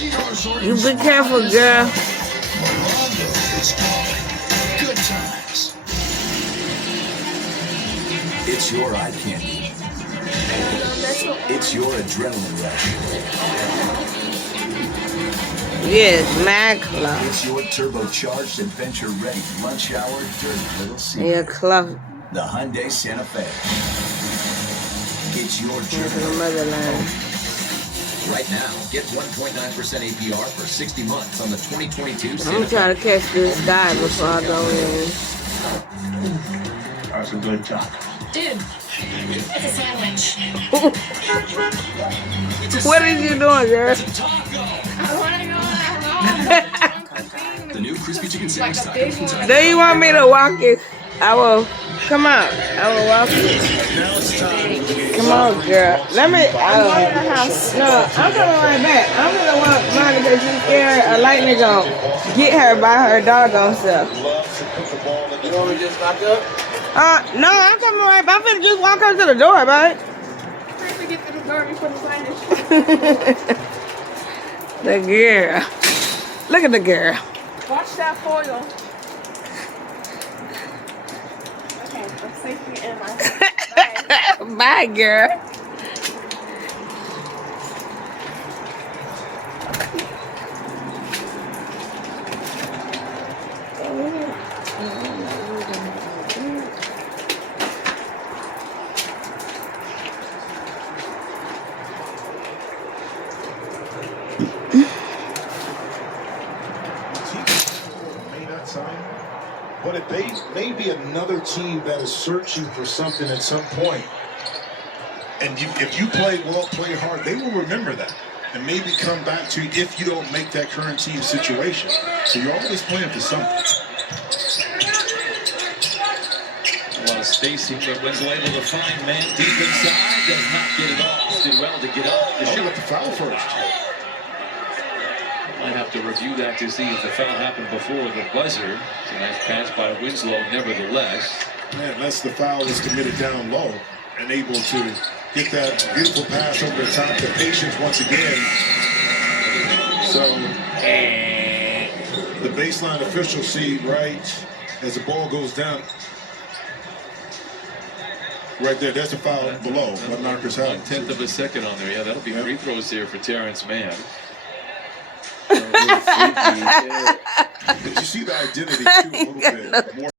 You be careful, girl. Good times. It's your eye candy. It's your adrenaline rush. Yes, Mad Club. It's your turbocharged, adventure-ready lunch hour dirty little secret. Yeah, club. The Hyundai Santa Fe. It's your To the journey. motherland. Right now, get 1.9% APR for 60 months on the 2022 I'm Santa Fe. trying to catch this guy before I go in. That's a good job. Dude, it's a sandwich. What is you doing, girl? I want to go The new crispy chicken like sandwich a big one. Do you want me to walk it? I will. Come on. I will walk it. Come on, girl. Let me. I'm going to the house. No, I'm coming right back. I'm going to walk Monica because she's scared a lightning gonna get her by her doggone self. You want me to just lock up? No, I'm coming right back. I'm finna just walk her to the door, bud. First we get to the door before the signage. The girl. Look at the girl. Watch that foil. Okay, I'm safely in my bag. Bye, girl. May not sign, but if they may be another team that is searching for something at some point, and if you play well, play hard, they will remember that and maybe come back to you if you don't make that current team situation. So you're always playing for something. A lot of spacing, but Winslow able to find man deep inside. Does not get it off. Did well to get up. They should have the foul first. Might have to review that to see if the foul happened before the buzzer. It's a nice pass by Winslow, nevertheless. Man, unless the foul is committed down low and able to get that beautiful pass over the top. The patience once again. So the baseline officials see right as the ball goes down. Right there, there's the foul below what Marcus had. 1/10 of a second on there. Yeah, that'll be free throws here for Terrence Mann. Did you see the identity too a little bit more?